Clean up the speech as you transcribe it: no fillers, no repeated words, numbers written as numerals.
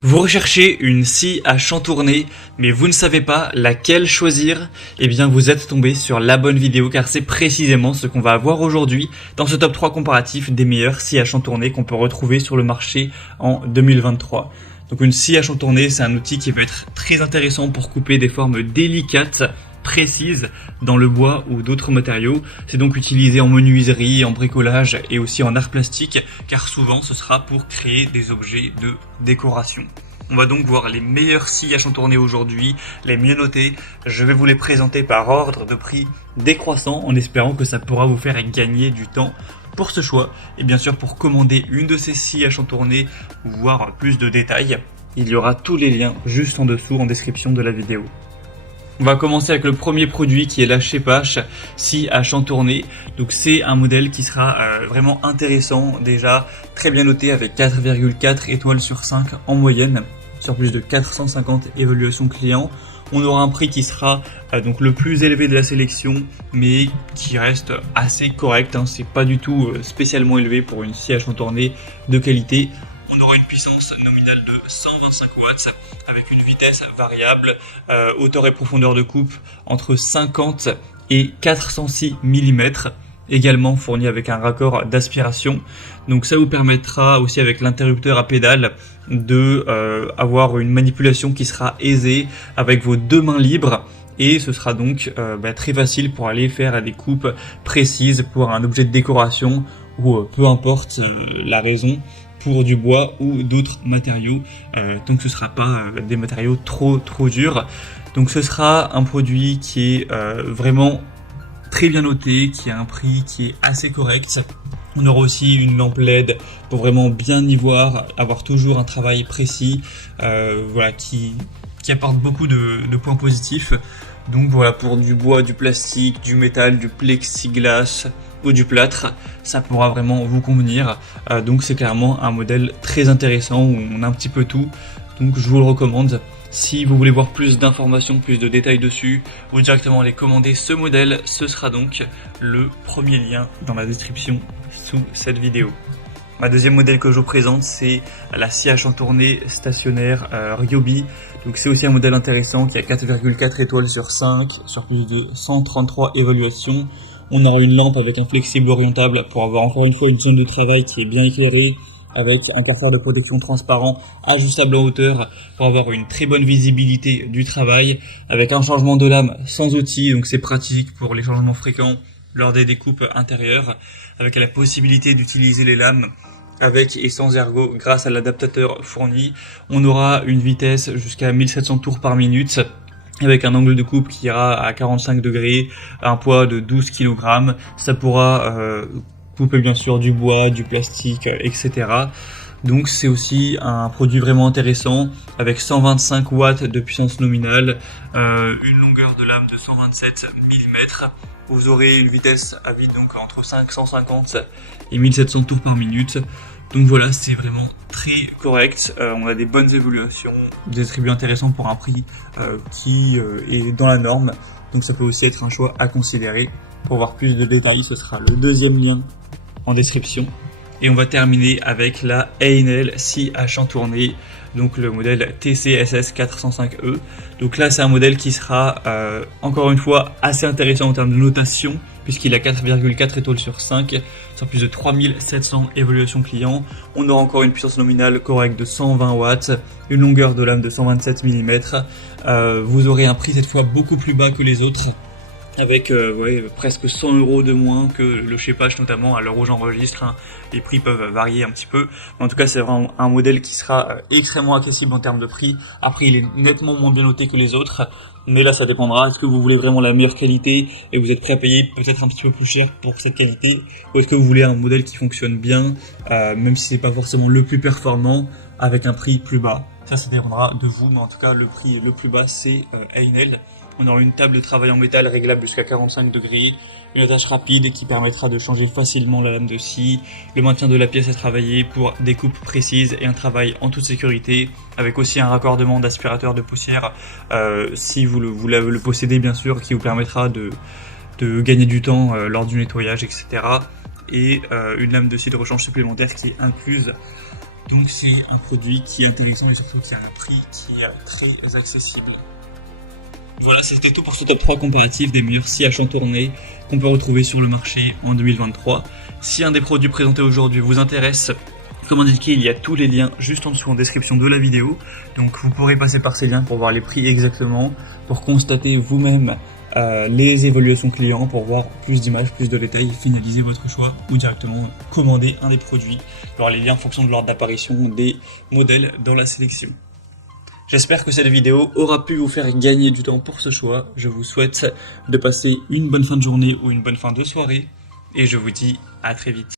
Vous recherchez une scie à chantourner, mais vous ne savez pas laquelle choisir? Eh bien, vous êtes tombé sur la bonne vidéo car c'est précisément ce qu'on va voir aujourd'hui dans ce top 3 comparatif des meilleures scies à chantourner qu'on peut retrouver sur le marché en 2023. Donc une scie à chantourner, c'est un outil qui peut être très intéressant pour couper des formes délicates, précises dans le bois ou d'autres matériaux. C'est donc utilisé en menuiserie, en bricolage et aussi en art plastique car souvent ce sera pour créer des objets de décoration. On va donc voir les meilleures scies à chantourner aujourd'hui, les mieux notées. Je vais vous les présenter par ordre de prix décroissant en espérant que ça pourra vous faire gagner du temps pour ce choix. Et bien sûr, pour commander une de ces scies à chantourner ou voir plus de détails, il y aura tous les liens juste en dessous en description de la vidéo. On va commencer avec le premier produit qui est la Shepash scie à chantourner. Donc c'est un modèle qui sera vraiment intéressant, déjà très bien noté avec 4,4 étoiles sur 5 en moyenne, sur plus de 450 évaluations clients. On aura un prix qui sera donc le plus élevé de la sélection, mais qui reste assez correct, hein. C'est pas du tout spécialement élevé pour une scie à chantourner de qualité. On aura une puissance nominale de 125 watts avec une vitesse variable, hauteur et profondeur de coupe entre 50 et 406 mm, également fourni avec un raccord d'aspiration. Donc ça vous permettra aussi avec l'interrupteur à pédale de avoir une manipulation qui sera aisée avec vos deux mains libres. Et ce sera donc très facile pour aller faire des coupes précises pour un objet de décoration ou peu importe la raison, pour du bois ou d'autres matériaux, tant que ce ne sera pas des matériaux trop durs. Donc ce sera un produit qui est vraiment très bien noté, qui a un prix qui est assez correct. On aura aussi une lampe LED pour vraiment bien y voir, avoir toujours un travail précis, qui apporte beaucoup de points positifs. Donc voilà, pour du bois, du plastique, du métal, du plexiglas ou du plâtre, ça pourra vraiment vous convenir. Donc c'est clairement un modèle très intéressant où on a un petit peu tout. Donc je vous le recommande. Si vous voulez voir plus d'informations, plus de détails dessus, ou directement aller commander ce modèle, ce sera donc le premier lien dans la description sous cette vidéo. Ma deuxième modèle que je vous présente, c'est la scie à chantourner stationnaire Ryobi. Donc c'est aussi un modèle intéressant qui a 4,4 étoiles sur 5, sur plus de 133 évaluations. On aura une lampe avec un flexible orientable pour avoir encore une fois une zone de travail qui est bien éclairée, avec un capteur de protection transparent ajustable en hauteur pour avoir une très bonne visibilité du travail, avec un changement de lame sans outil, donc c'est pratique pour les changements fréquents lors des découpes intérieures, avec la possibilité d'utiliser les lames avec et sans ergot grâce à l'adaptateur fourni. On aura une vitesse jusqu'à 1700 tours par minute, avec un angle de coupe qui ira à 45 degrés, un poids de 12 kg. Ça pourra couper bien sûr du bois, du plastique, etc. Donc c'est aussi un produit vraiment intéressant avec 125 watts de puissance nominale, une longueur de lame de 127 mm. Vous aurez une vitesse à vide donc entre 550 et 1700 tours par minute. Donc voilà, c'est vraiment très correct. On a des bonnes évaluations, des attributs intéressants pour un prix qui est dans la norme. Donc ça peut aussi être un choix à considérer. Pour voir plus de détails, ce sera le deuxième lien en description. Et on va terminer avec la Einel scie à chantourner, donc le modèle TCSS 405E. Donc là c'est un modèle qui sera encore une fois assez intéressant en termes de notation, puisqu'il a 4,4 étoiles sur 5, sur plus de 3700 évaluations clients. On aura encore une puissance nominale correcte de 120 watts, une longueur de lame de 127 mm. Vous aurez un prix cette fois beaucoup plus bas que les autres, avec presque 100 € de moins que le Shepash, notamment à l'heure où j'enregistre, hein. Les prix peuvent varier un petit peu, mais en tout cas c'est vraiment un modèle qui sera extrêmement accessible en termes de prix. Après il est nettement moins bien noté que les autres, mais là ça dépendra. Est-ce que vous voulez vraiment la meilleure qualité et vous êtes prêt à payer peut-être un petit peu plus cher pour cette qualité, ou est-ce que vous voulez un modèle qui fonctionne bien, même si c'est pas forcément le plus performant, avec un prix plus bas? Ça dépendra de vous, mais en tout cas le prix le plus bas c'est Einel. On aura une table de travail en métal réglable jusqu'à 45 degrés, une attache rapide qui permettra de changer facilement la lame de scie, le maintien de la pièce à travailler pour des coupes précises et un travail en toute sécurité, avec aussi un raccordement d'aspirateur de poussière si vous le possédez bien sûr, qui vous permettra de gagner du temps lors du nettoyage, etc. Et une lame de scie de rechange supplémentaire qui est incluse Donc c'est un produit qui est intéressant et surtout qui a un prix qui est très accessible. Voilà, c'était tout pour ce top 3 comparatif des meilleurs scies à chantourner qu'on peut retrouver sur le marché en 2023. Si un des produits présentés aujourd'hui vous intéresse, comme indiqué, il y a tous les liens juste en dessous en description de la vidéo. Donc vous pourrez passer par ces liens pour voir les prix exactement, pour constater vous-même les évaluations clients, pour voir plus d'images, plus de détails, finaliser votre choix ou directement commander un des produits. Il y aura les liens en fonction de l'ordre d'apparition des modèles dans la sélection. J'espère que cette vidéo aura pu vous faire gagner du temps pour ce choix. Je vous souhaite de passer une bonne fin de journée ou une bonne fin de soirée et je vous dis à très vite.